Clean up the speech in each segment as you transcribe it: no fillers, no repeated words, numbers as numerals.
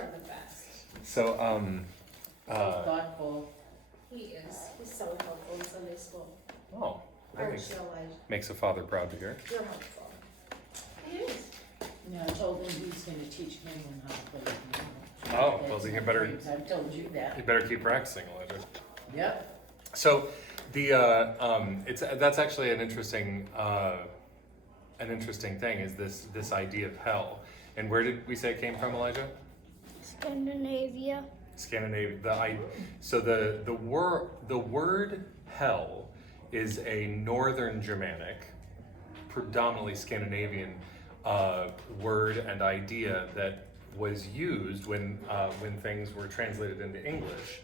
are the best. So, Thoughtful. He is. He's so helpful in Sunday school. oh, that Or makes, she'll like, makes a father proud to hear. you're helpful. He is. Yeah, I told him he's gonna teach him how to play the piano. Oh, well, That's then you my better- dreams. I've told you that. You better keep practicing, Elijah. Yep. So, that's actually an interesting thing is this idea of hell. And where did we say it came from, Elijah? Scandinavia. Scandinavia. So the word hell is a Northern Germanic, predominantly Scandinavian word and idea that was used when things were translated into English.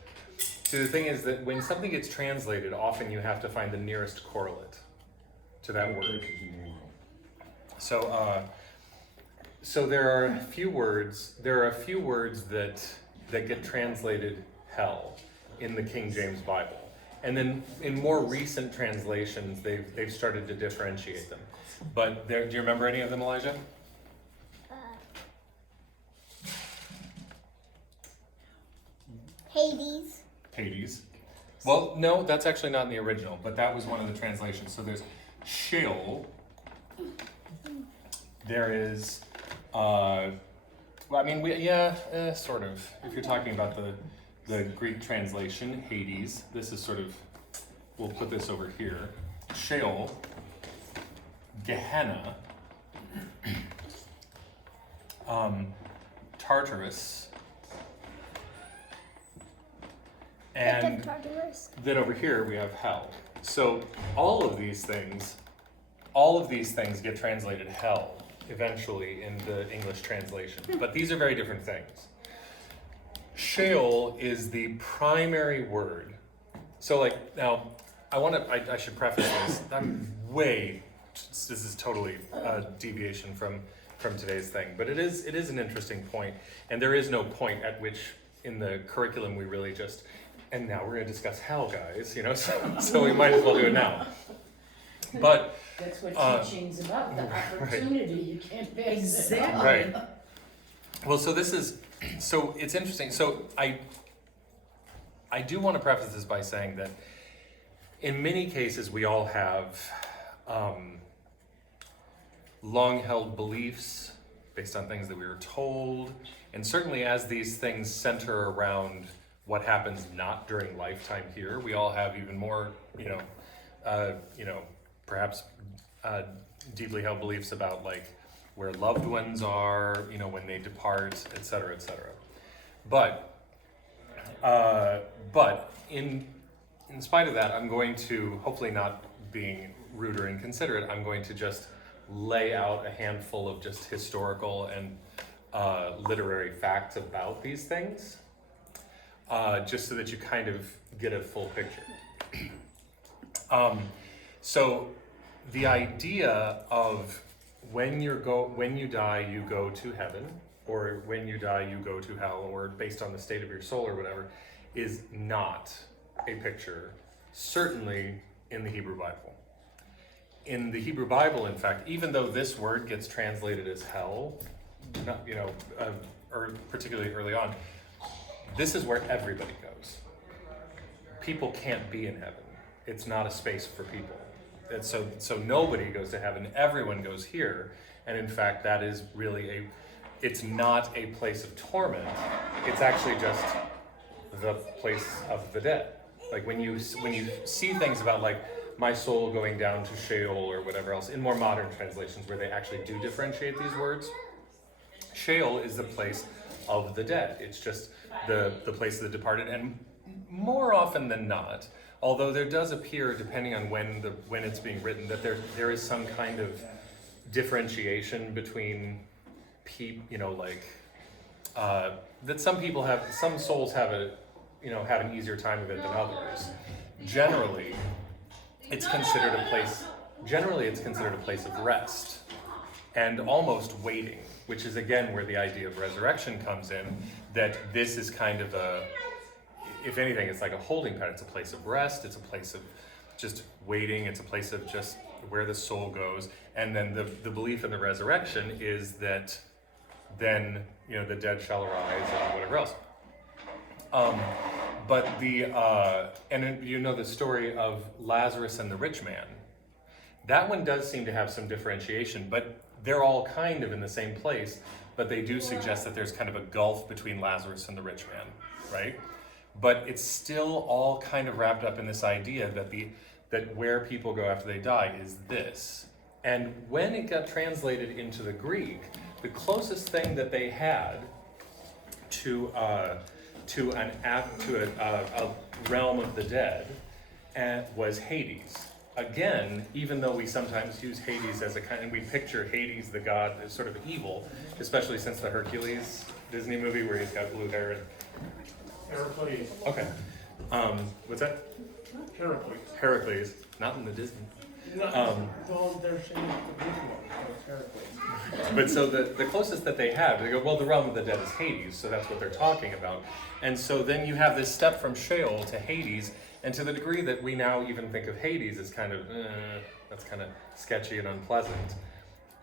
So the thing is that when something gets translated, often you have to find the nearest correlate to that word. So there are a few words. There are a few words that get translated hell in the King James Bible, and then in more recent translations, they've started to differentiate them. But do you remember any of them, Elijah? Hades. Hades. Well, no, that's actually not in the original, but that was one of the translations. So there's Sheol. There is, well, I mean, sort of. If you're talking about the Greek translation, Hades, this is sort of, we'll put this over here. Sheol, Gehenna, Tartarus, and Tartarus. then over here we have hell. So all of these things get translated hell eventually in the English translation. But these are very different things. Sheol is the primary word. So like now I should preface this. This is totally a deviation from today's thing, but it is an interesting point, and there is no point at which in the curriculum we really just, and now we're going to discuss hell, guys, so we might as well do it now. But That's what teaching's about, the right. opportunity. You can't pass it up. right. Well, so it's interesting. So I do want to preface this by saying that in many cases we all have long-held beliefs based on things that we were told, and certainly as these things center around what happens not during lifetime here, we all have even more, perhaps deeply held beliefs about like where loved ones are, when they depart, et cetera, et cetera. But in spite of that, I'm going to, hopefully not being rude or inconsiderate, I'm going to just lay out a handful of just historical and literary facts about these things, just so that you kind of get a full picture. So the idea of when you die, you go to heaven, or when you die, you go to hell, or based on the state of your soul or whatever, is not a picture, certainly in the Hebrew Bible. In the Hebrew Bible, in fact, even though this word gets translated as hell, or particularly early on, this is where everybody goes. People can't be in heaven. It's not a space for people. And so nobody goes to heaven. Everyone goes here. And in fact, that is really it's not a place of torment. It's actually just the place of the dead. Like when you see things about like my soul going down to Sheol or whatever else, in more modern translations where they actually do differentiate these words, Sheol is the place of the dead. It's just the place of the departed, and more often than not, although there does appear, depending on when it's being written, that there is some kind of differentiation between that some souls have an easier time of it than others. Generally, it's considered a place of rest and almost waiting, which is again where the idea of resurrection comes in, that this is kind of if anything, it's like a holding pattern. It's a place of rest, it's a place of just waiting, it's a place of just where the soul goes. And then the belief in the resurrection is that then the dead shall arise and whatever else. But the story of Lazarus and the rich man. That one does seem to have some differentiation, but they're all kind of in the same place, but they do suggest that there's kind of a gulf between Lazarus and the rich man, right? But it's still all kind of wrapped up in this idea that where people go after they die is this. And when it got translated into the Greek, the closest thing that they had to a realm of the dead was Hades. Again, even though we sometimes use Hades as and we picture Hades, the god, as sort of evil, especially since the Hercules Disney movie where he's got blue hair and... Heracles. Okay. What's that? Heracles. Heracles, not in the Disney. Well, they're saying the big one, so it's Heracles. But so the closest that they have, they go, well, the realm of the dead is Hades, so that's what they're talking about. And so then you have this step from Sheol to Hades, and to the degree that we now even think of Hades as kind of, that's kind of sketchy and unpleasant,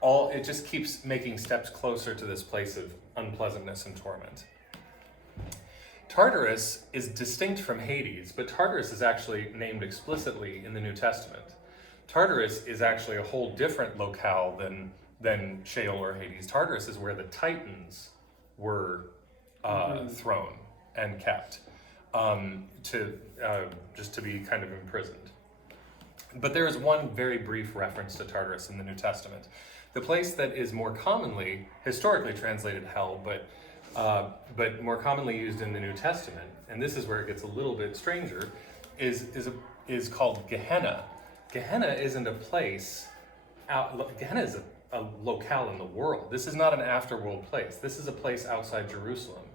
it just keeps making steps closer to this place of unpleasantness and torment. Tartarus is distinct from Hades, but Tartarus is actually named explicitly in the New Testament. Tartarus is actually a whole different locale than Sheol or Hades. Tartarus is where the Titans were thrown and kept just to be kind of imprisoned. But there is one very brief reference to Tartarus in the New Testament. The place that is more commonly, historically translated hell, but more commonly used in the New Testament, and this is where it gets a little bit stranger, is called Gehenna. Gehenna isn't a place Gehenna is a locale in the world. This is not an afterworld place. This is a place outside Jerusalem.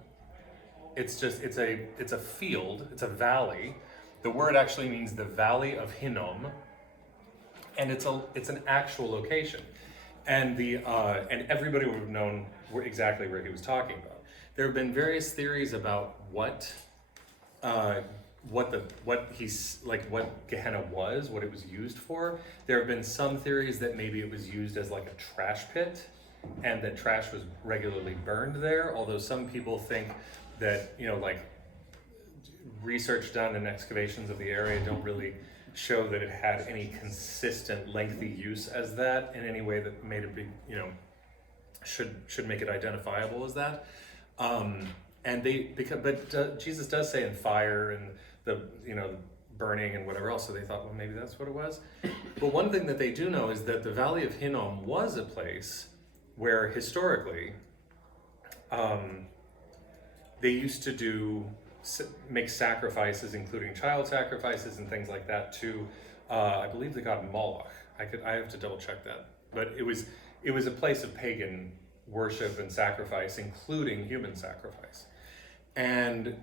It's a field, it's a valley. The word actually means the Valley of Hinnom, and it's an actual location. And everybody would have known exactly where he was talking about. There have been various theories about what Gehenna was, what it was used for. There have been some theories that maybe it was used as like a trash pit, and that trash was regularly burned there. Although some people think that research done and excavations of the area don't really show that it had any consistent lengthy use as that in any way that made it be, should make it identifiable as that. Jesus does say in fire and the burning and whatever else, so they thought, well, maybe that's what it was. But one thing that they do know is that the Valley of Hinnom was a place where historically they used to make sacrifices, including child sacrifices and things like that, to I believe the god Moloch. I have to double check that, but it was a place of pagan worship and sacrifice, including human sacrifice. And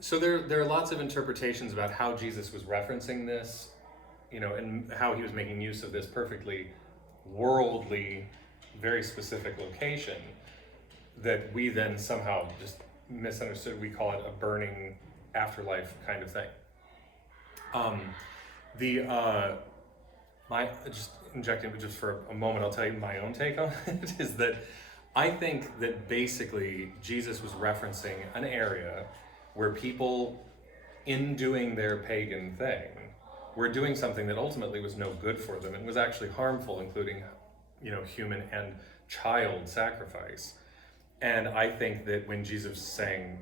so there are lots of interpretations about how Jesus was referencing this, and how he was making use of this perfectly worldly, very specific location that we then somehow just misunderstood. We call it a burning afterlife kind of thing. Just injecting just for a moment, I'll tell you my own take on it, is that I think that basically Jesus was referencing an area where people, in doing their pagan thing, were doing something that ultimately was no good for them and was actually harmful, including, human and child sacrifice. And I think that when Jesus was saying,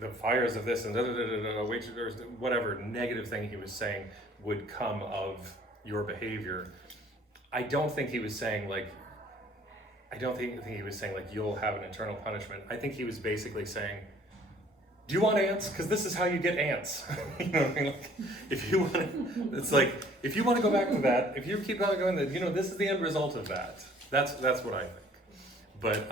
the fires of this and whatever negative thing he was saying would come of your behavior, I don't think he was saying you'll have an eternal punishment. I think he was basically saying, do you want ants? Because this is how you get ants. You know what I mean? If you want to go back to that, if you keep on going, this is the end result of that. That's what I think. But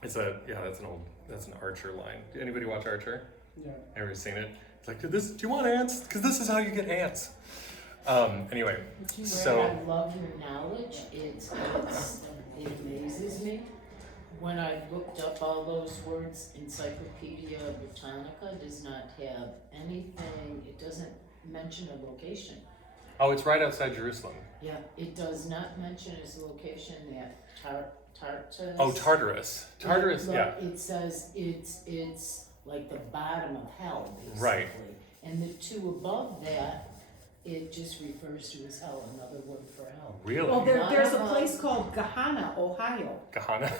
that's an Archer line. Did anybody watch Archer? Yeah. Ever seen it? It's like, do you want ants? Because this is how you get ants. Anyway, so I love your knowledge. It amazes me. When I looked up all those words, Encyclopedia Britannica does not have anything. It doesn't mention a location. it's right outside Jerusalem. Yeah, it does not mention its location. That Tartarus. Oh, Tartarus. Tartarus, Look, yeah. It says it's like the bottom of hell, basically. Right. And the two above that, it just refers to as hell, another word for hell. Really? Well, there's a Not place called Gahanna, Ohio. Gehenna?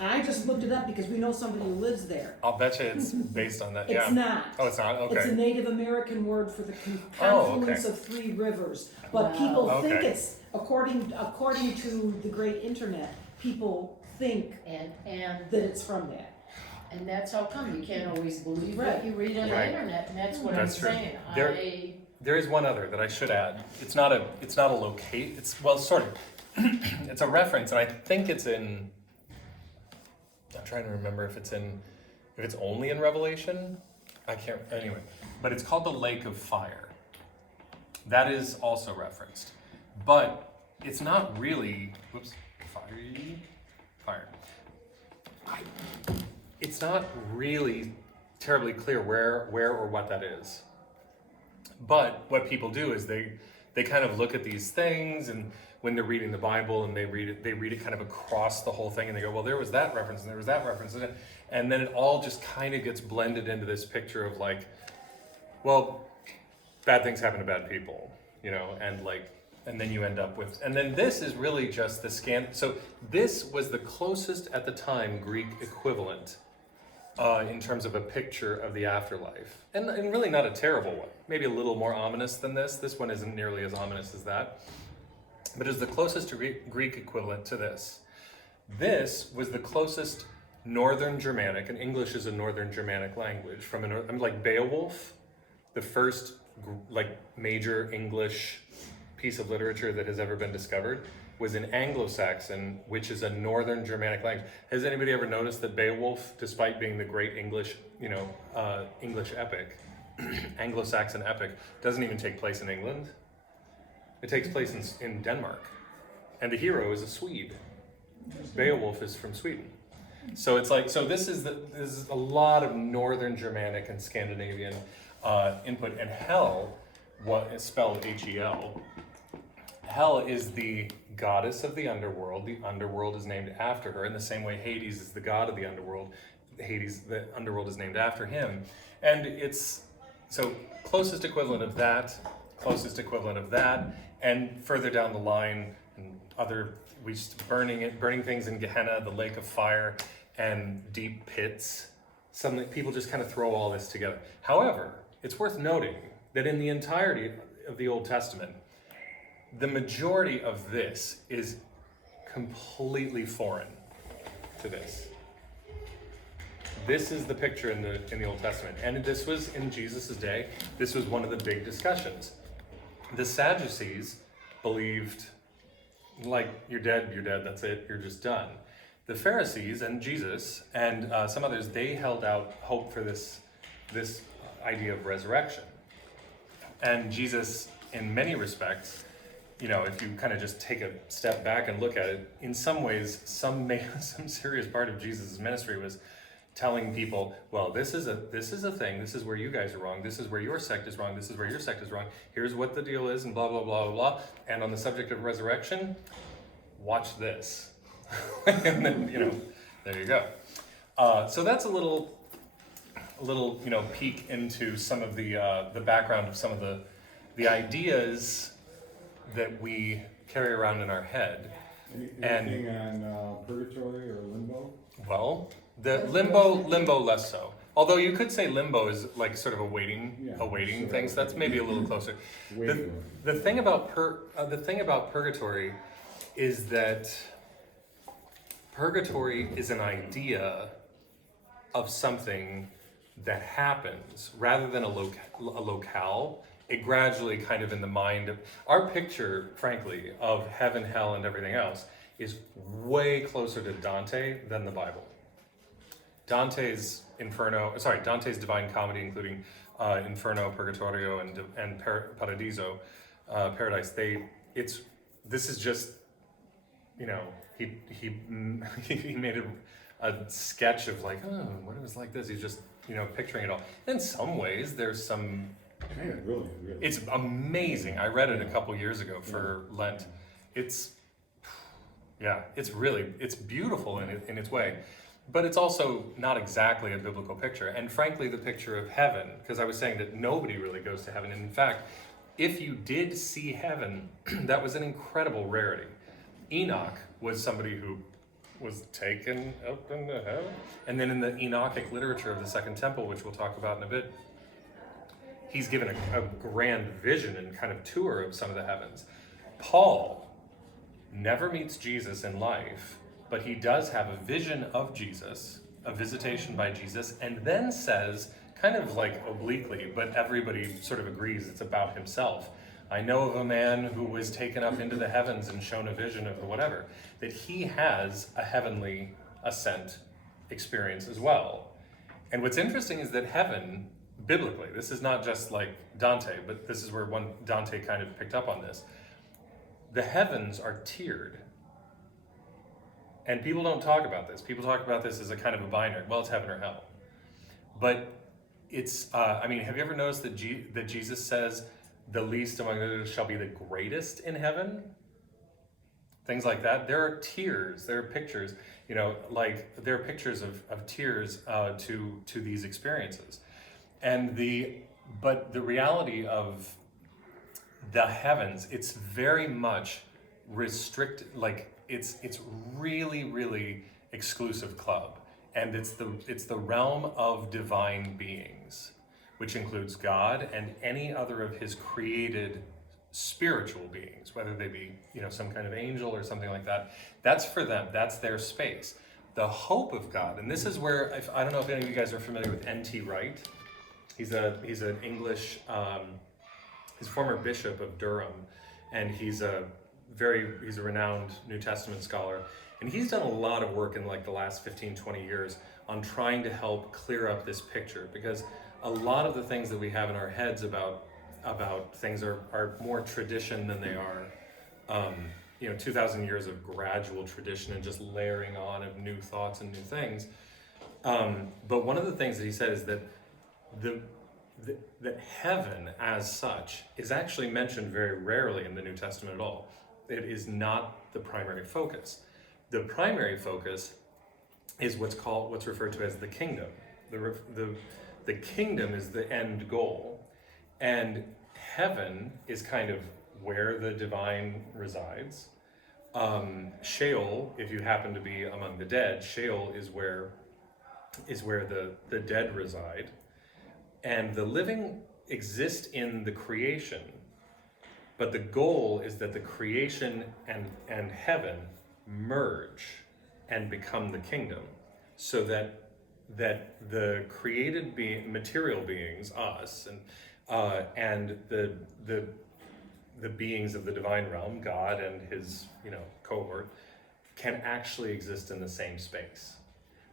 And I just looked it up because we know somebody who lives there. I'll bet you it's based on that, yeah. It's not. Oh, it's not? It's a Okay. Native American word for the Oh, confluence okay. of three rivers. But Wow. people think Okay. it's, according to the great internet, people think And that it's from that. and that's how come you can't always believe what Right. you read on the Right. internet, and that's what That's I'm true. saying. There- There is one other that I should add. It's not a locate, it's, well, sort of. It's a reference, and I think it's in, I'm trying to remember if it's only in Revelation. I can't, anyway. But it's called the Lake of Fire. That is also referenced. But it's not really, whoops, fire. It's not really terribly clear where or what that is. But what people do is they kind of look at these things, and when they're reading the Bible and they read it kind of across the whole thing, and they go, well, there was that reference and there was that reference, and then it all just kind of gets blended into this picture of like, well, bad things happen to bad people, you know, and then you end up with, and then this is really just the so this was the closest at the time Greek equivalent in terms of a picture of the afterlife. And really not a terrible one. Maybe a little more ominous than this. This one isn't nearly as ominous as that. But it's the closest to Greek equivalent to this. This was the closest Northern Germanic, and English is a Northern Germanic language, like Beowulf, the first major English piece of literature that has ever been discovered, was in Anglo-Saxon, which is a Northern Germanic language. Has anybody ever noticed that Beowulf, despite being the great English, English epic, Anglo-Saxon epic, doesn't even take place in England? It takes place in Denmark, and the hero is a Swede. Beowulf is from Sweden. So it's like, this is a lot of Northern Germanic and Scandinavian input, and Hel, what is spelled Hel. Hel is the goddess of the underworld. The underworld is named after her. In the same way Hades is the god of the underworld, the underworld is named after him. And it's, so closest equivalent of that, and further down the line, and burning things in Gehenna, the lake of fire, and deep pits. Suddenly people just kind of throw all this together. However, it's worth noting that in the entirety of the Old Testament, the majority of this is completely foreign to this. This is the picture in the Old Testament, and this was in Jesus' day. This was one of the big discussions. The Sadducees believed, like, you're dead, that's it, you're just done. The Pharisees and Jesus and some others, they held out hope for this idea of resurrection. And Jesus, in many respects, if you kind of just take a step back and look at it, in some ways, some serious part of Jesus' ministry was telling people, well, this is a thing, this is where you guys are wrong, this is where your sect is wrong, this is where your sect is wrong, here's what the deal is, and blah, blah, blah, blah, blah. And on the subject of resurrection, watch this. And then, there you go. So that's a little, peek into some of the background of some of the ideas that we carry around in our head. Anything on purgatory or limbo? Well, the limbo less so. Although you could say limbo is like sort of a waiting sure. thing, so that's maybe a little closer. The thing about purgatory is that purgatory is an idea of something that happens rather than a locale. It gradually kind of in the mind of our picture, frankly, of heaven, hell, and everything else is way closer to Dante than the Bible. Dante's Divine Comedy, including Inferno, Purgatorio, and Paradiso, Paradise. This is just, he made a sketch of like, oh, what it was like this. He's just, picturing it all. In some ways, there's some. Yeah, really. It's amazing. I read it a couple years ago for Lent. It's Yeah, it's beautiful in its way, but it's also not exactly a biblical picture. And frankly, the picture of heaven, because I was saying that nobody really goes to heaven. And in fact, if you did see heaven, that was an incredible rarity. Enoch was somebody who was taken up into heaven. And then in the Enochic literature of the Second Temple, which we'll talk about in a bit, he's given a grand vision and kind of tour of some of the heavens. Paul never meets Jesus in life, but he does have a vision of Jesus, a visitation by Jesus, and then says, kind of like obliquely, but everybody sort of agrees it's about himself. I know of a man who was taken up into the heavens and shown a vision of the whatever, that he has a heavenly ascent experience as well. And what's interesting is that heaven, biblically, this is not just like Dante, but this is where Dante kind of picked up on this. The heavens are tiered. And people don't talk about this. People talk about this as a kind of a binary. Well, it's heaven or hell. But it's, have you ever noticed that Jesus says, the least among others shall be the greatest in heaven? Things like that. There are tiers, there are pictures, there are pictures of tiers to these experiences. But the reality of the heavens, it's very much restricted, it's really, really exclusive club. And it's the realm of divine beings, which includes God and any other of his created spiritual beings, whether they be, some kind of angel or something like that. That's for them, that's their space. The hope of God, and this is where, I don't know if any of you guys are familiar with N.T. Wright. He's an English, he's a former bishop of Durham, and he's a renowned New Testament scholar. And he's done a lot of work in the last 15, 20 years on trying to help clear up this picture, because a lot of the things that we have in our heads about things are more tradition than they are, 2,000 years of gradual tradition and just layering on of new thoughts and new things. But one of the things that he said is that that heaven as such is actually mentioned very rarely in the New Testament at all. It is not the primary focus. The primary focus is what's referred to as the kingdom. The kingdom is the end goal, and heaven is kind of where the divine resides. Sheol, if you happen to be among the dead, Sheol is where the dead reside. And the living exist in the creation, but the goal is that the creation and heaven merge and become the kingdom, so that the created material beings, us, and the beings of the divine realm, God and his cohort, can actually exist in the same space.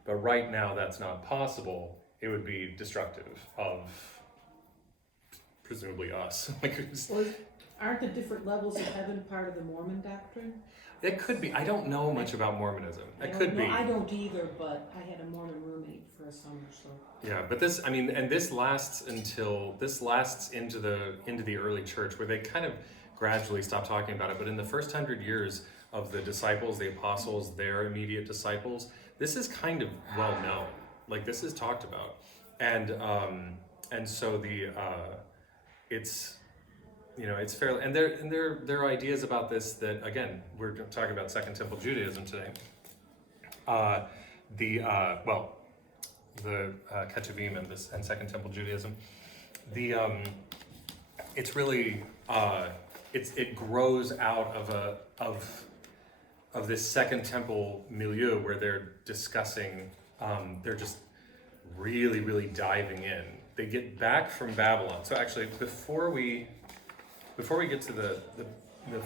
But right now that's not possible. It would be destructive of presumably us. Aren't the different levels of heaven part of the Mormon doctrine? It could be. I don't know much about Mormonism. It could be. I don't either, but I had a Mormon roommate for a summer, so. Yeah, but this lasts into the early church, where they kind of gradually stop talking about it. But in the first 100 years of the disciples, the apostles, their immediate disciples, this is kind of well known. This is talked about, and so it's fairly, and there are ideas about this that, again, we're talking about Second Temple Judaism today. The Ketuvim and Second Temple Judaism. It's really it grows out of this Second Temple milieu where they're discussing. They're just really, really diving in. They get back from Babylon. So actually, before we get to the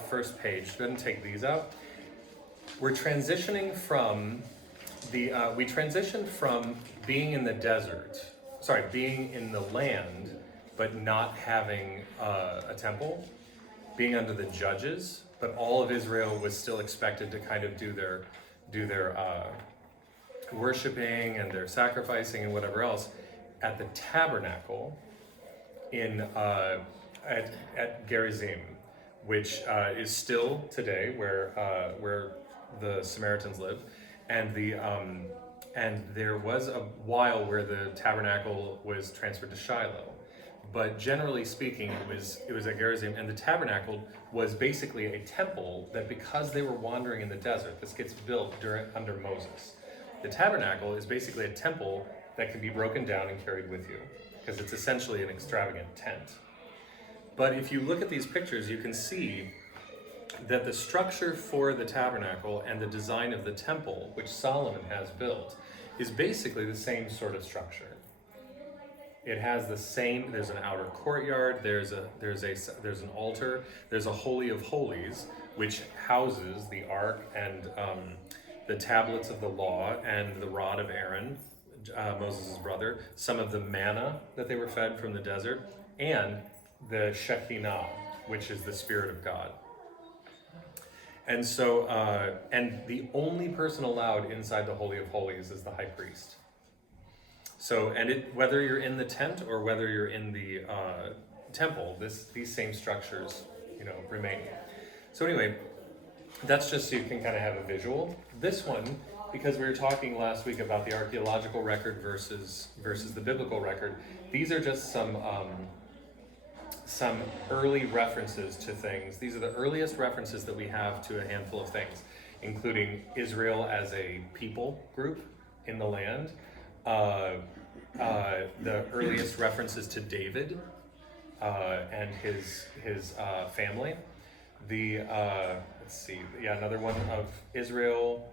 first page, go ahead and take these out. We're transitioning from we transitioned from being in the desert, being in the land, but not having a temple, being under the judges, but all of Israel was still expected to kind of do their worshiping and their sacrificing and whatever else at the tabernacle at Gerizim, which is still today where the Samaritans lived, and and there was a while where the tabernacle was transferred to Shiloh. But generally speaking, it was at Gerizim, and the tabernacle was basically a temple that, because they were wandering in the desert, this gets built under Moses. The tabernacle is basically a temple that can be broken down and carried with you, because it's essentially an extravagant tent. But if you look at these pictures, you can see that the structure for the tabernacle and the design of the temple, which Solomon has built, is basically the same sort of structure. It has the same. There's an outer courtyard. There's an altar. There's a holy of holies, which houses the ark and the tablets of the law and the rod of Aaron, Moses' brother. Some of the manna that they were fed from the desert, and the Shekinah, which is the Spirit of God. And so, and the only person allowed inside the Holy of Holies is the high priest. So, and whether you're in the tent or whether you're in the temple, these same structures, remain. So anyway, that's just so you can kind of have a visual. This one, because we were talking last week about the archaeological record versus the biblical record, these are just some early references to things. These are the earliest references that we have to a handful of things, including Israel as a people group in the land, the earliest references to David and his family. Another one of Israel.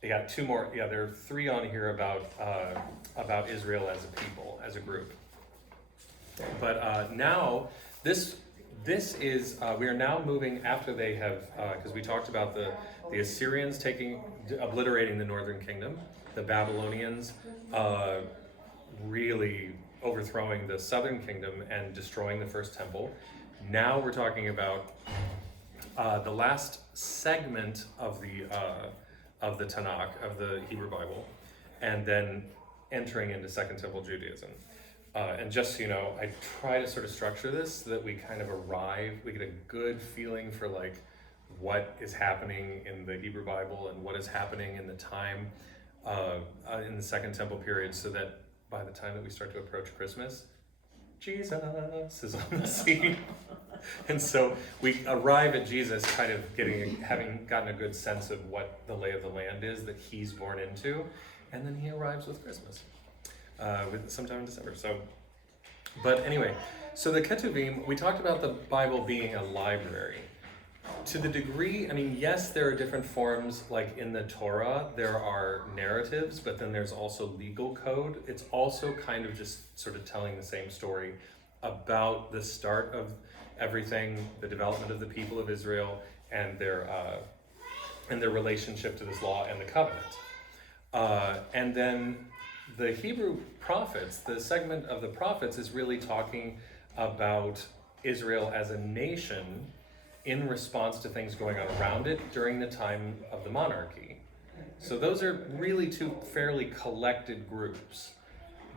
They got two more. Yeah, there are three on here about Israel as a people, as a group. But now this is we are now moving after they have because we talked about the Assyrians obliterating the northern kingdom, the Babylonians really overthrowing the southern kingdom and destroying the first temple. Now we're talking about the last segment of the Tanakh, of the Hebrew Bible, and then entering into Second Temple Judaism. And just so you know, I try to sort of structure this so that we kind of we get a good feeling for like what is happening in the Hebrew Bible and what is happening in the time in the Second Temple period, so that by the time that we start to approach Christmas, Jesus is on the scene. And so we arrive at Jesus kind of having gotten a good sense of what the lay of the land is that he's born into, and then he arrives with Christmas. Sometime in December. But anyway, so the Ketuvim, we talked about the Bible being a library. To the degree, yes, there are different forms, like in the Torah, there are narratives, but then there's also legal code. It's also kind of just sort of telling the same story about the start of everything, the development of the people of Israel, and their relationship to this law and the covenant. And then the Hebrew prophets, the segment of the prophets is really talking about Israel as a nation in response to things going on around it during the time of the monarchy. So those are really two fairly collected groups.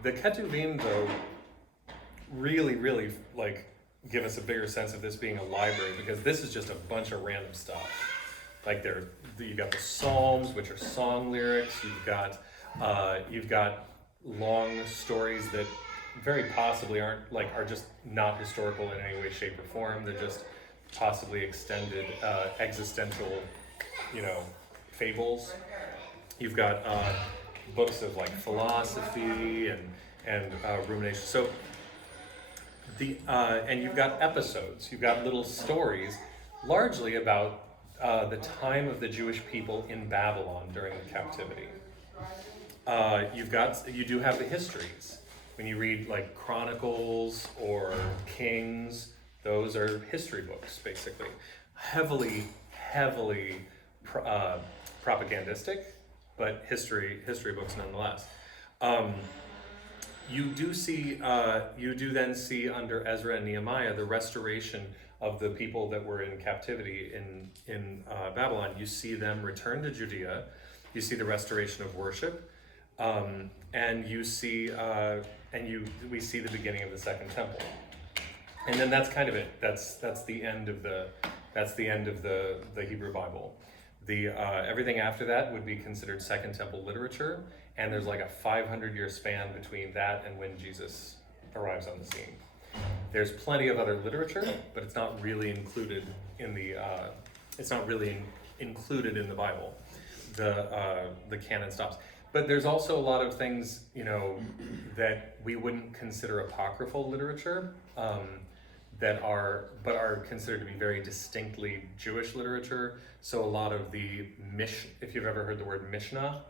The Ketuvim, though, really give us a bigger sense of this being a library, because this is just a bunch of random stuff. Like you've got the Psalms, which are song lyrics. You've got long stories that very possibly are just not historical in any way, shape, or form. They're just possibly extended existential, fables. You've got books of like philosophy and rumination. So and you've got episodes. You've got little stories, largely about the time of the Jewish people in Babylon during the captivity. You do have the histories. When you read like Chronicles or Kings, those are history books, basically. Heavily propagandistic, but history books nonetheless. You do then see under Ezra and Nehemiah the restoration of the people that were in captivity in Babylon. You see them return to Judea. You see the restoration of worship, and we see the beginning of the Second Temple. And then that's kind of it. That's the end of the Hebrew Bible. The everything after that would be considered Second Temple literature, and there's like a 500-year span between that and when Jesus arrives on the scene. There's plenty of other literature, but it's not really included in the included in the Bible. The canon stops. But there's also a lot of things, you know, that we wouldn't consider apocryphal literature, that are considered to be very distinctly Jewish literature. So a lot of the if you've ever heard the word Mishnah,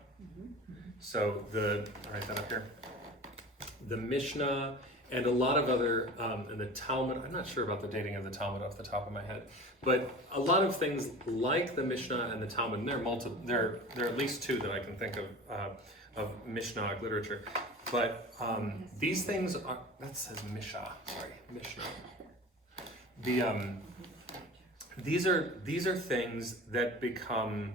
so I'll write that up here. The Mishnah and a lot of other, and the Talmud, I'm not sure about the dating of the Talmud off the top of my head, but a lot of things like the Mishnah and the Talmud, and there are at least two that I can think of Mishnah literature. But these things are, that says Mishnah. These are things that become,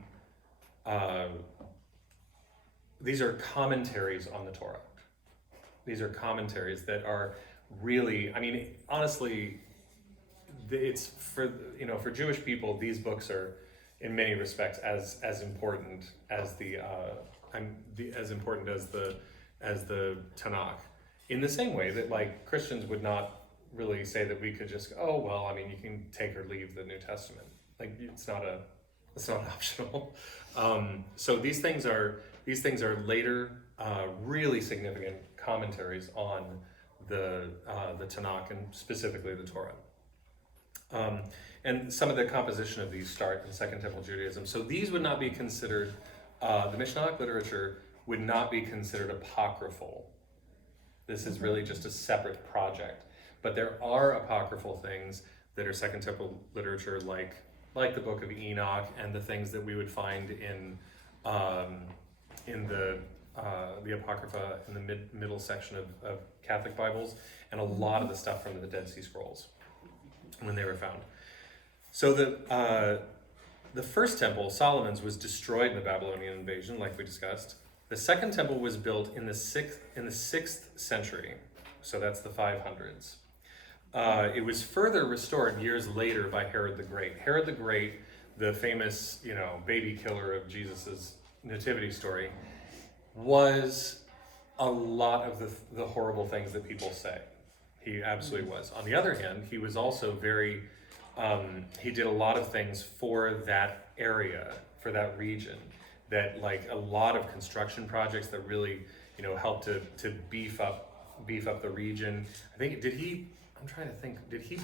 these are commentaries on the Torah. These are commentaries that are really, I mean, honestly, it's for Jewish people, these books are in many respects as important as as important as the Tanakh. In the same way that like Christians would not really say that we could just, oh well, I mean, you can take or leave the New Testament. Like it's not optional. So these things are later really significant commentaries on the Tanakh and specifically the Torah. And some of the composition of these start in Second Temple Judaism. So these would not be considered, the Mishnah literature would not be considered apocryphal. This is really just a separate project. But there are apocryphal things that are Second Temple literature, like the Book of Enoch and the things that we would find in the Apocrypha in the middle section of Catholic Bibles, and a lot of the stuff from the Dead Sea Scrolls when they were found. So the first temple, Solomon's, was destroyed in the Babylonian invasion, like we discussed. The second temple was built in the sixth century, so that's the 500s. It was further restored years later by Herod the Great. Herod the Great, the famous, baby killer of Jesus's nativity story, was a lot of the horrible things that people say. He absolutely was. On the other hand, he was also very, he did a lot of things for that area, for that region, that like a lot of construction projects that really, helped to beef up the region. I think, did he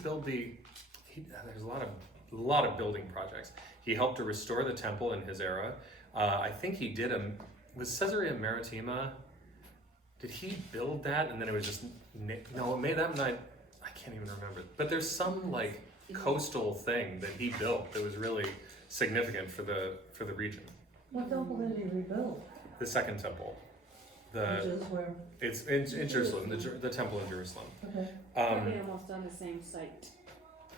build there's a lot of building projects. He helped to restore the temple in his era. I think he did was Caesarea Maritima, did he build that and then it was just, no, it made that night, I can't even remember. But there's some like coastal thing that he built that was really significant for the region. What temple did he rebuild? The second temple. Which is where? It's in Jerusalem, the temple in Jerusalem. Okay. Probably almost on the same site.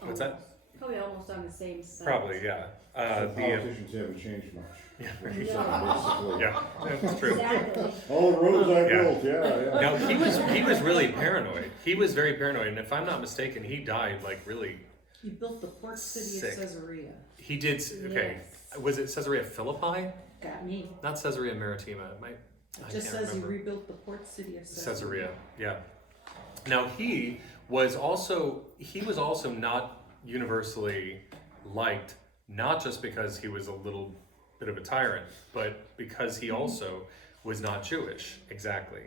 What's that? Probably almost on the same site. Probably, yeah. Politicians haven't changed much. Yeah. What you're saying, basically. Yeah, that's true. Exactly. All the roads I Yeah. built, yeah. Now he was really paranoid. He was very paranoid, and if I'm not mistaken, he died like really. He built the port city Sick. of Caesarea. He did. Okay, Yes. was it Caesarea Philippi? Got me. Not Caesarea Maritima. It might. I It just can't says remember. he rebuilt the port city of Caesarea. Caesarea, yeah. Now he was also not universally liked, not just because he was a little bit of a tyrant, but because he also was not Jewish exactly.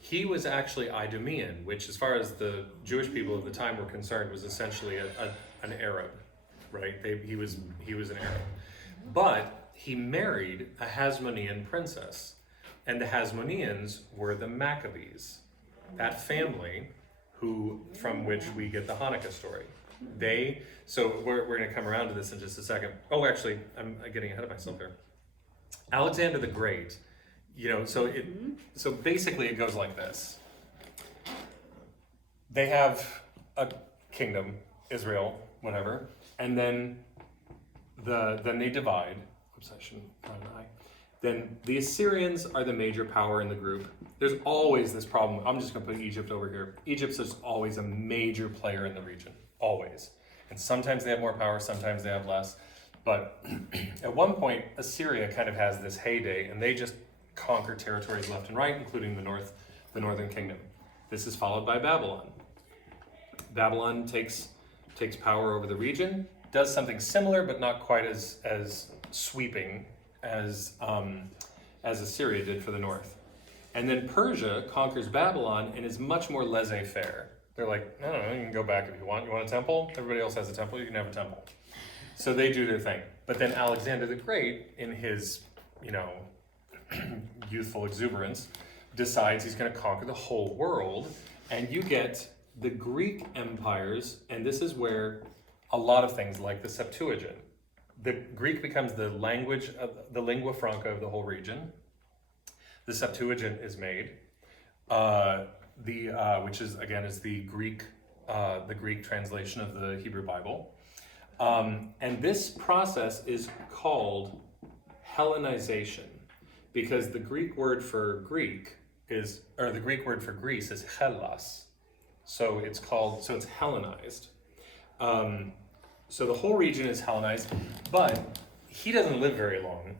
He was actually Idumean, which, as far as the Jewish people of the time were concerned, was essentially an Arab, right? He was an Arab, but he married a Hasmonean princess. And the Hasmoneans were the Maccabees, that family from which we get the Hanukkah story. So we're going to come around to this in just a second. Oh, actually, I'm getting ahead of myself here. Alexander the Great, so basically it goes like this. They have a kingdom, Israel, whatever, and then they divide. Oops, I shouldn't run an eye. Then the Assyrians are the major power in the group. There's always this problem. I'm just going to put Egypt over here. Egypt's just always a major player in the region, always. And sometimes they have more power, sometimes they have less. But at one point, Assyria kind of has this heyday, and they just conquer territories left and right, including the northern kingdom. This is followed by Babylon. Babylon takes power over the region, does something similar, but not quite as sweeping as Assyria did for the north. And then Persia conquers Babylon and is much more laissez-faire. They're like, no, you can go back if you want. You want a temple? Everybody else has a temple. You can have a temple. So they do their thing. But then Alexander the Great, in his, youthful exuberance, decides he's going to conquer the whole world. And you get the Greek empires, and this is where a lot of things like the Septuagint. The Greek becomes the language of the lingua franca of the whole region. The Septuagint is made, which is the Greek translation of the Hebrew Bible, and this process is called Hellenization, because the Greek word for Greece is Hellas, so it's Hellenized. So the whole region is Hellenized, but he doesn't live very long.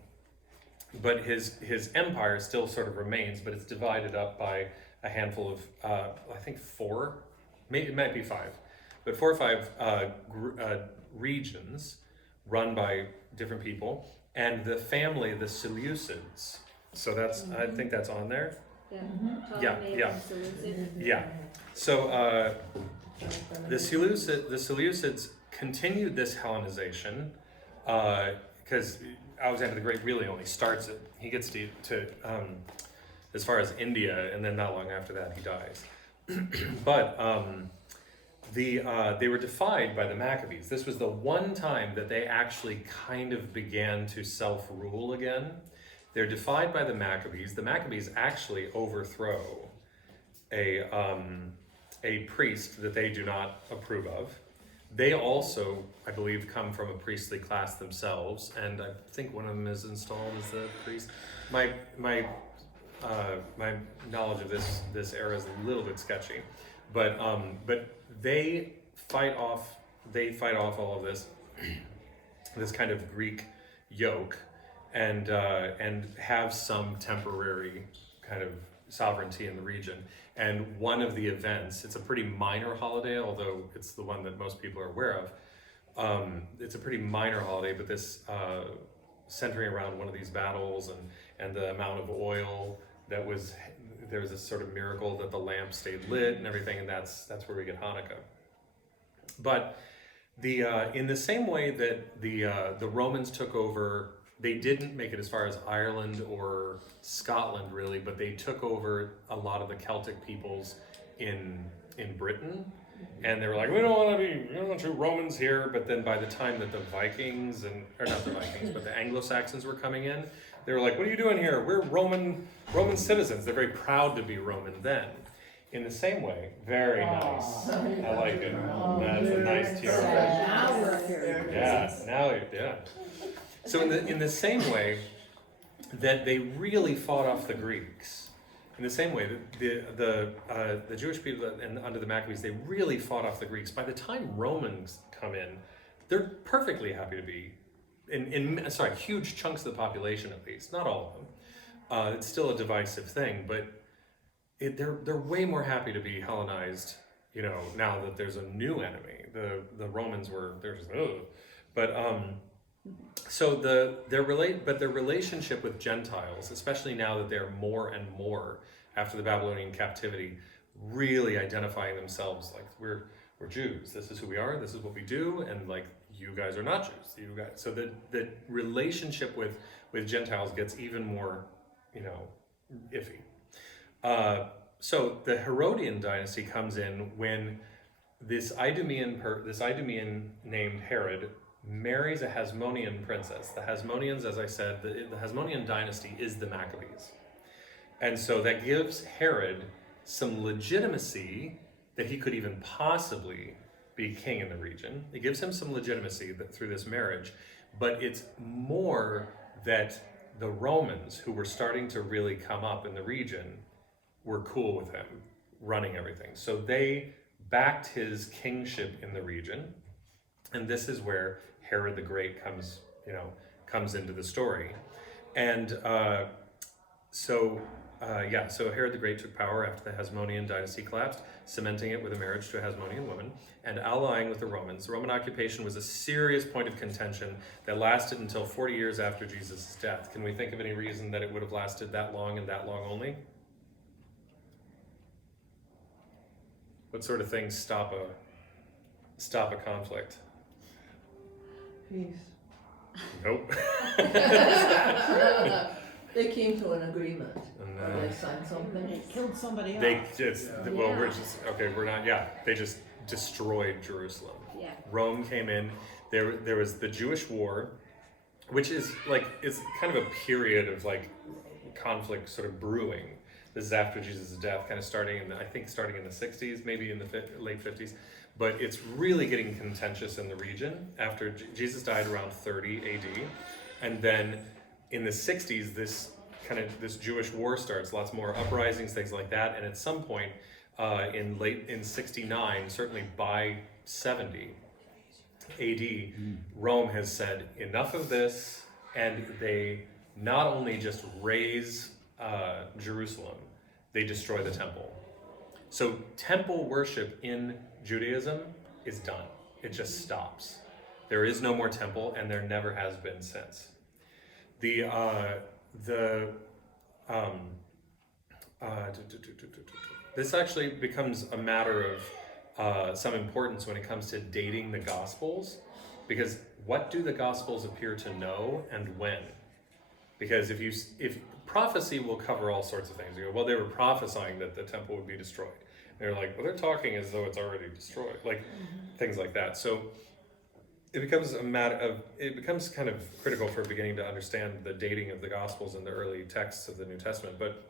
But his empire still sort of remains, but it's divided up by a handful of, I think 4, maybe it might be 5, but 4 or 5 regions run by different people, and the family, the Seleucids. So that's, I think that's on there. Yeah. Yeah. Yeah. So the Seleucids continued this Hellenization, because Alexander the Great really only starts it. He gets to as far as India, and then not long after that he dies. But they were defied by the Maccabees. This was the one time that they actually kind of began to self-rule again. They're defied by the Maccabees. The Maccabees actually overthrow a priest that they do not approve of. They also, I believe, come from a priestly class themselves, and I think one of them is installed as the priest. My knowledge of this era is a little bit sketchy, but they fight off all of this kind of Greek yoke, and have some temporary kind of sovereignty in the region. And one of the events, it's a pretty minor holiday, although it's the one that most people are aware of. It's a pretty minor holiday, but this centering around one of these battles and the amount of oil there was this sort of miracle that the lamp stayed lit and everything, and that's where we get Hanukkah. But in the same way that the Romans took over, they didn't make it as far as Ireland or Scotland really, but they took over a lot of the Celtic peoples in Britain, and they were like, we don't want you Romans here. But then by the time that the Vikings but the Anglo-Saxons were coming in, they were like, what are you doing here? We're Roman citizens. They're very proud to be Roman then. In the same way, very nice. I like it. That's a nice tiara. Now we're here. Yeah. So in the same way that they really fought off the Greeks, in the same way that the Jewish people under the Maccabees, they really fought off the Greeks. By the time Romans come in, they're perfectly happy to be huge chunks of the population at least, not all of them. It's still a divisive thing, but they're way more happy to be Hellenized, now that there's a new enemy. The Romans they're just, ugh. But so their relationship with Gentiles, especially now that they're more and more after the Babylonian captivity, really identifying themselves like we're Jews. This is who we are. This is what we do. And like, you guys are not Jews. You guys. So the relationship with Gentiles gets even more, iffy. So the Herodian dynasty comes in when this Idumean named Herod marries a Hasmonean princess. The Hasmoneans, as I said, the Hasmonean dynasty is the Maccabees. And so that gives Herod some legitimacy that he could even possibly be king in the region. It gives him some legitimacy through this marriage, but it's more that the Romans, who were starting to really come up in the region, were cool with him running everything. So they backed his kingship in the region, and this is where Herod the Great comes comes into the story. And so Herod the Great took power after the Hasmonean dynasty collapsed, cementing it with a marriage to a Hasmonean woman and allying with the Romans. The Roman occupation was a serious point of contention that lasted until 40 years after Jesus' death. Can we think of any reason that it would have lasted that long and that long only? What sort of things stop a conflict? Peace. Nope. They came to an agreement, And, or they signed something. It killed somebody else. They just destroyed Jerusalem. Yeah. Rome came in. There was the Jewish War, which is it's kind of a period of conflict sort of brewing. This is after Jesus' death, kind of starting in the 60s, maybe in the late 50s. But it's really getting contentious in the region after Jesus died around 30 AD. And then in the 60s, this Jewish war starts, lots more uprisings, things like that. And at some point in 69, certainly by 70 AD, Rome has said enough of this, and they not only just raze Jerusalem, they destroy the temple. So temple worship in Judaism is done. It just stops. There is no more temple, and there never has been since. This actually becomes a matter of some importance when it comes to dating the Gospels, because what do the Gospels appear to know and when? Because if prophecy will cover all sorts of things. You go, well, they were prophesying that the temple would be destroyed. They're like, well, they're talking as though it's already destroyed, things like that. So it becomes kind of critical for beginning to understand the dating of the Gospels and the early texts of the New Testament. But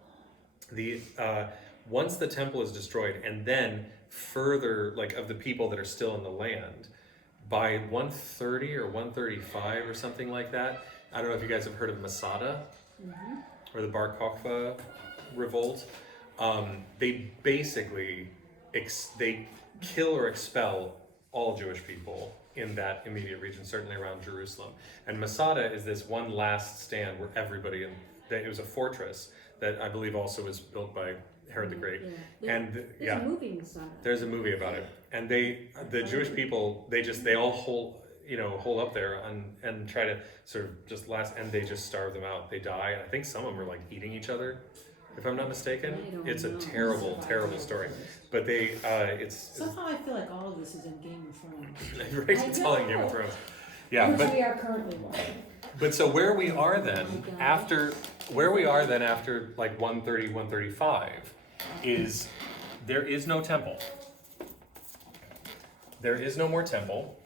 once the temple is destroyed, and then further, of the people that are still in the land, by 130 or 135 or something like that. I don't know if you guys have heard of Masada or the Bar Kokhba revolt. They basically they kill or expel all Jewish people in that immediate region, certainly around Jerusalem. And Masada is this one last stand where it was a fortress that I believe also was built by Herod the Great. Yeah. There's a movie in Masada. There's a movie about it. And the Jewish people, they all hold up there and try to sort of just last, and they just starve them out. They die. And I think some of them are eating each other, if I'm not mistaken. It's a terrible, terrible story. But Somehow I feel like all of this is in Game of Thrones. right, it's all in Game of Thrones. Yeah, Which we are currently watching. but so where we are then after 130, 135 is there is no temple. There is no more temple.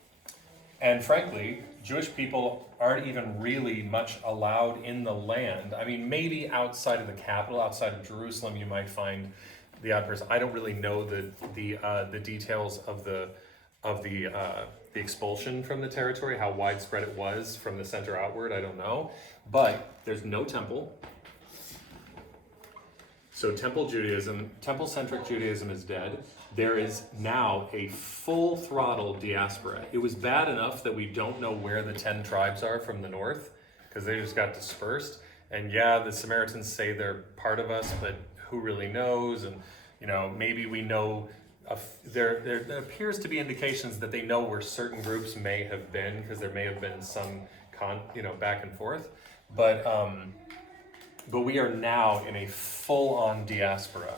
And frankly, Jewish people aren't even really much allowed in the land. I mean, maybe outside of the capital, outside of Jerusalem, you might find the odd person. I don't really know the details of the expulsion from the territory, how widespread it was from the center outward. I don't know, but there's no temple. So temple-centric Judaism is dead. There is now a full throttle diaspora. It was bad enough that we don't know where the 10 tribes are from the north, because they just got dispersed. And yeah, the Samaritans say they're part of us, but who really knows? And maybe we know. There appears to be indications that they know where certain groups may have been, because there may have been some back and forth. But we are now in a full-on diaspora,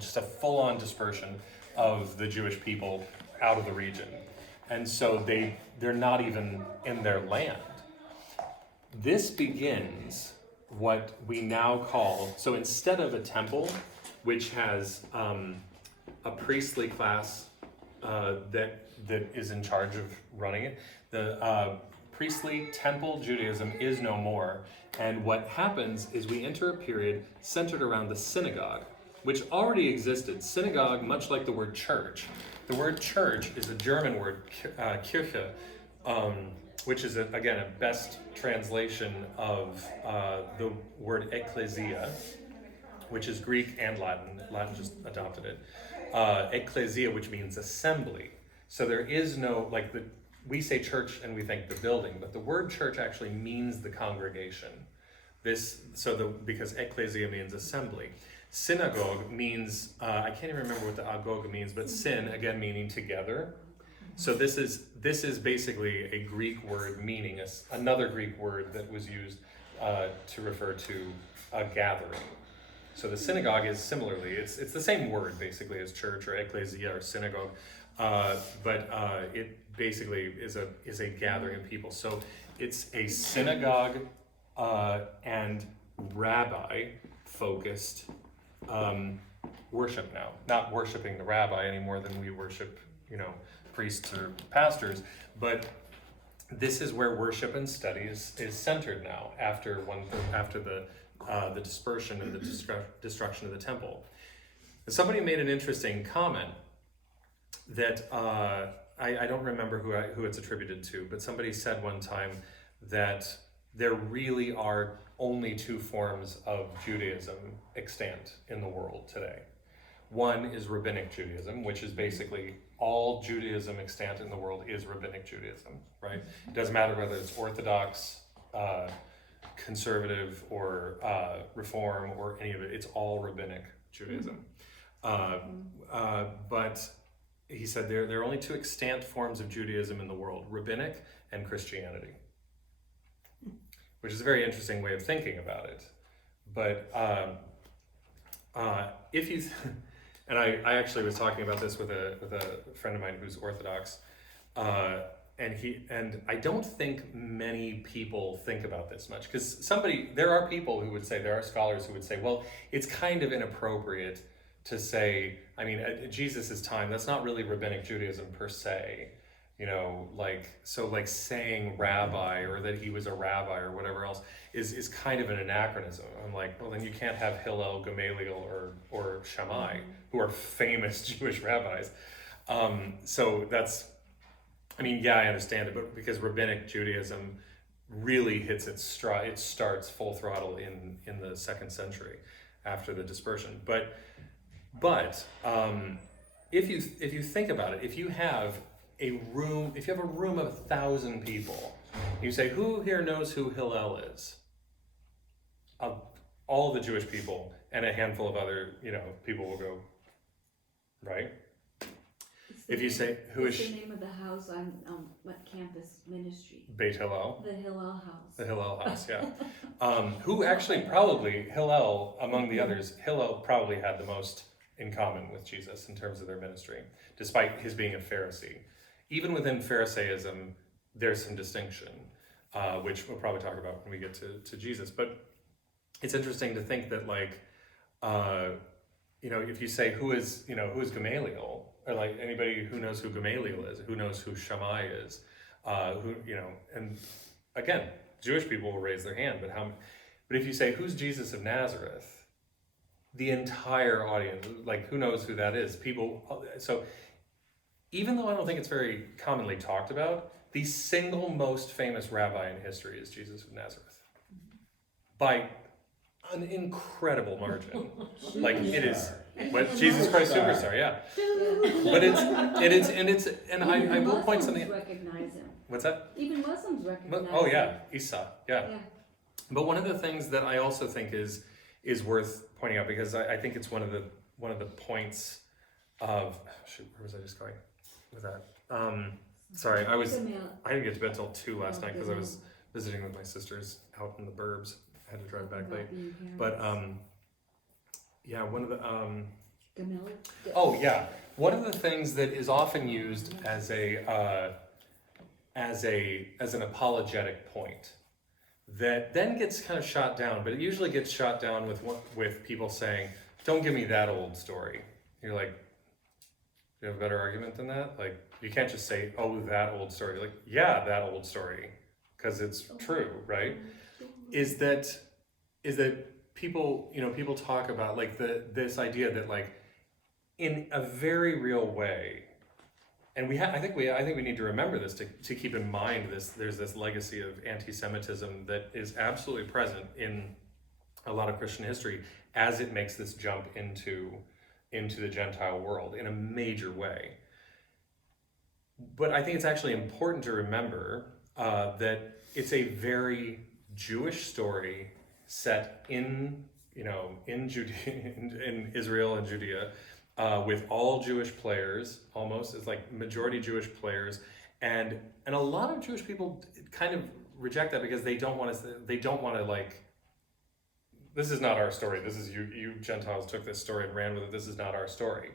just a full-on dispersion of the Jewish people out of the region. And so they're not even in their land. This begins what we now call, so instead of a temple, which has a priestly class that is in charge of running it, the priestly temple Judaism is no more. And what happens is we enter a period centered around the synagogue, which already existed. Synagogue, much like the word church. The word church is a German word, Kirche, which is, again, a best translation of the word ecclesia, which is Greek and Latin. Latin just adopted it. Ecclesia, which means assembly. So there is no, we say church and we think the building, but the word church actually means the congregation. Because ecclesia means assembly. Synagogue means, I can't even remember what the agog means, but syn, again, meaning together. So this is basically a Greek word meaning another Greek word that was used to refer to a gathering. So the synagogue is similarly, it's the same word basically as church or ecclesia or synagogue, but it basically is a gathering of people. So it's a synagogue and rabbi focused worship now. Not worshiping the rabbi any more than we worship, priests or pastors, but this is where worship and study is centered now after the dispersion and the destruction of the temple. Somebody made an interesting comment that I don't remember who it's attributed to, but somebody said one time that there really are only two forms of Judaism extant in the world today. One is Rabbinic Judaism, which is basically all Judaism extant in the world is Rabbinic Judaism, right? It doesn't matter whether it's Orthodox, conservative, or Reform, or any of it. It's all Rabbinic Judaism. But he said there are only two extant forms of Judaism in the world, Rabbinic and Christianity, which is a very interesting way of thinking about it. But if you, and I actually was talking about this with a friend of mine who's Orthodox, and I don't think many people think about this much, because there are people who would say, there are scholars who would say, well, it's kind of inappropriate to say, at Jesus' time, that's not really Rabbinic Judaism per se. Like saying rabbi or that he was a rabbi or whatever else is kind of an anachronism. I'm like, well, then you can't have Hillel, Gamaliel, or Shammai, who are famous Jewish rabbis. So that's, I understand it, but because Rabbinic Judaism really hits its stride, it starts full throttle in the 2nd century after the dispersion. But if you think about it, if you have a room of 1,000 people, you say, who here knows who Hillel is? All the Jewish people and a handful of other, people will go, right? If you say, who is the name of the house on what campus ministry? Beit Hillel. The Hillel house. The Hillel house, yeah. Who actually probably, Hillel, among the others, Hillel probably had the most in common with Jesus in terms of their ministry, despite his being a Pharisee. Even within Pharisaism, there's some distinction, which we'll probably talk about when we get to Jesus. But it's interesting to think that, if you say who is Gamaliel, or like anybody who knows who Gamaliel is, who knows who Shammai is, and again, Jewish people will raise their hand, but if you say who's Jesus of Nazareth, the entire audience, who knows who that is? So even though I don't think it's very commonly talked about, the single most famous rabbi in history is Jesus of Nazareth, by an incredible margin. It is, what, Jesus Christ Superstar, yeah. But I will point something. Recognize him. What's that? Even Muslims recognize him. Oh yeah, Isa, yeah. But one of the things that I also think is worth pointing out, because I think it's one of the points of, where was I just going with that? Sorry, I didn't get to bed till 2 last night because I was visiting with my sisters out in the burbs. I had to drive back late. But one of the one of the things that is often used as an apologetic point that then gets kind of shot down, but it usually gets shot down with people saying, "Don't give me that old story." You're like, "Do you have a better argument than that?" You can't just say, "Oh, that old story." Yeah, that old story, because it's true, right? Is that people talk about this idea that in a very real way, and I think we need to remember this to keep in mind there's this legacy of anti-Semitism that is absolutely present in a lot of Christian history as it makes this jump into the Gentile world in a major way. But I think it's actually important to remember that it's a very Jewish story set in, in Judea, in Israel and Judea, with all Jewish players, almost, it's like majority Jewish players, and a lot of Jewish people kind of reject that because they don't want to like, this is not our story. This is you Gentiles took this story and ran with it. This is not our story.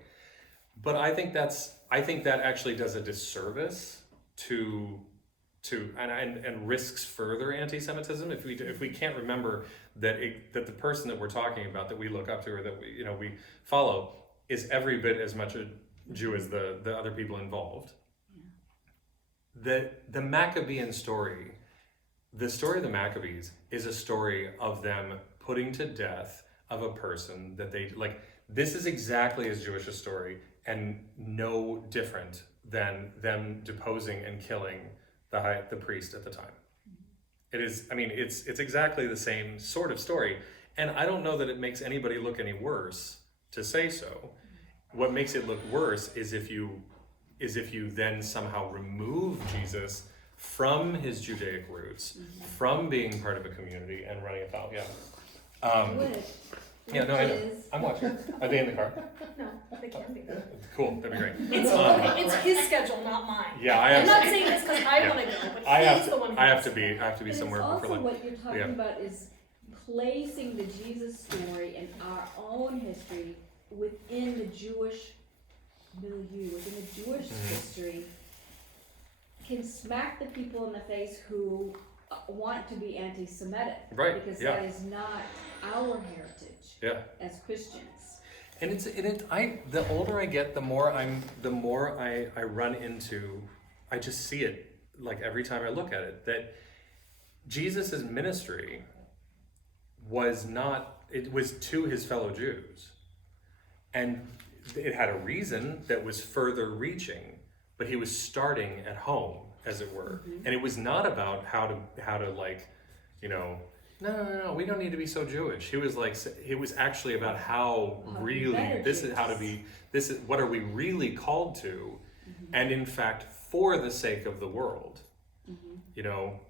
But I think that actually does a disservice to and risks further anti-Semitism if we can't remember that the person that we're talking about, that we look up to, or that we follow, is every bit as much a Jew as the other people involved. The Maccabean story, the story of the Maccabees, is a story of them putting to death of a person that they like. This is exactly as Jewish a story, and no different than them deposing and killing the priest at the time. It is. I mean, it's exactly the same sort of story, and I don't know that it makes anybody look any worse to say so. What makes it look worse is if you then somehow remove Jesus from his Judaic roots, from being part of a community and running afoul. Yeah, no, I know. I'm watching. Are they in the car? No, they can't be. Cool, that'd be great. It's his schedule, not mine. Yeah, I'm not saying this because I Yeah. want to go, but I he's the one who have wants to be But somewhere it's for also lunch. what you're talking Yeah. about is placing the Jesus story and our own history within the Jewish milieu, within the Jewish history, can smack the people in the face who want to be anti-Semitic. Right, Because yeah. that is not our heritage Yeah. as Christians. And the older I get, the more I run into, I just see it like every time I look at it, that Jesus' ministry was to his fellow Jews. And it had a reason that was further reaching, but he was starting at home, as it were. Mm-hmm. And it was not about how to like, no, we don't need to be so Jewish. He was like, it was actually about how really, this is how to be, this is, what are we really called to? And in fact, for the sake of the world,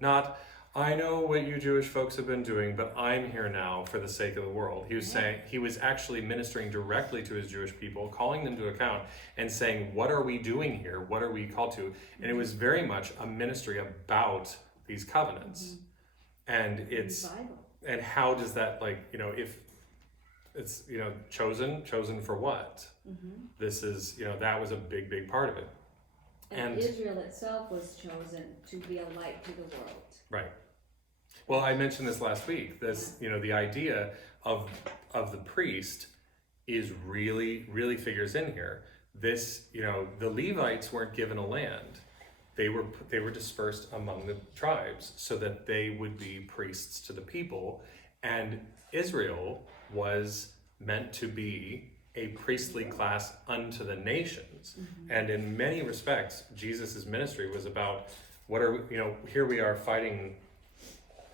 not, I know what you Jewish folks have been doing, but I'm here now for the sake of the world. He was saying, he was actually ministering directly to his Jewish people, calling them to account and saying, what are we doing here? What are we called to? And it was very much a ministry about these covenants. And it's, Bible. and how does that, like, if it's, chosen for what? This is, that was a big part of it. And Israel itself was chosen to be a light to the world. Right. Well, I mentioned this last week. This, the idea of the priest is really figures in here. This, the Levites weren't given a land. They were dispersed among the tribes so that they would be priests to the people, and Israel was meant to be a priestly class unto the nations. And in many respects, Jesus' ministry was about here we are fighting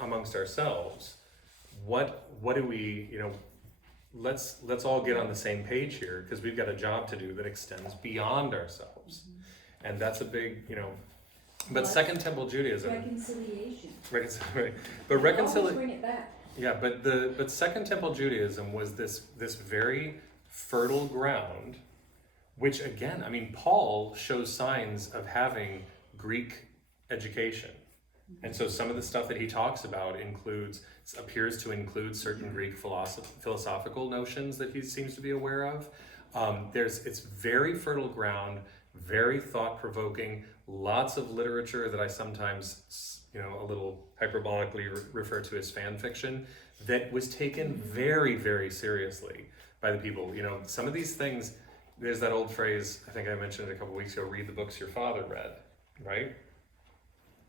amongst ourselves. What do we, let's all get on the same page here, because we've got a job to do that extends beyond ourselves. And that's a big, but Second Temple Judaism, Reconciliation. right? But Always reconciliation, bring it back. yeah, but Second Temple Judaism was this very fertile ground, which again, I mean, Paul shows signs of having Greek education. And so some of the stuff that he talks about appears to include certain Greek philosophical notions that he seems to be aware of. It's very fertile ground, very thought-provoking, lots of literature that I sometimes, a little hyperbolically refer to as fan fiction, that was taken very seriously by the people. Some of these things, there's that old phrase, I think I mentioned it a couple weeks ago, read the books your father read, right?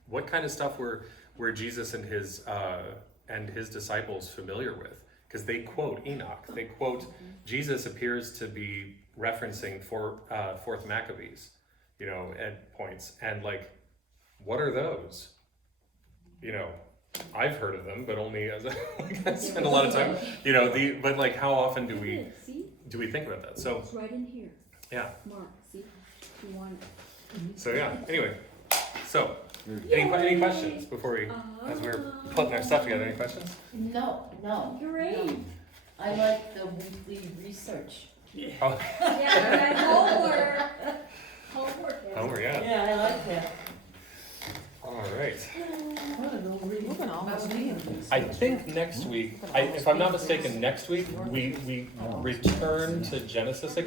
What kind of stuff were Jesus and his disciples familiar with? Because they quote Enoch. They quote, Jesus appears to be referencing Fourth Maccabees, at points. And like, what are those? I've heard of them, but only as I spend a lot of time, but like, how often do we See? think about that? So It's right in here. yeah. Mark, see? If you want it. So yeah, anyway, so, any questions before we, as we're putting our stuff together, any questions? No, no. Great. no. I like the weekly research. Oh, Yeah, and homework. Homework. oh, yeah, Yeah, I like that. all right. Moving almost meetings. I think next week, if I'm not mistaken, next week, we return to Genesis again.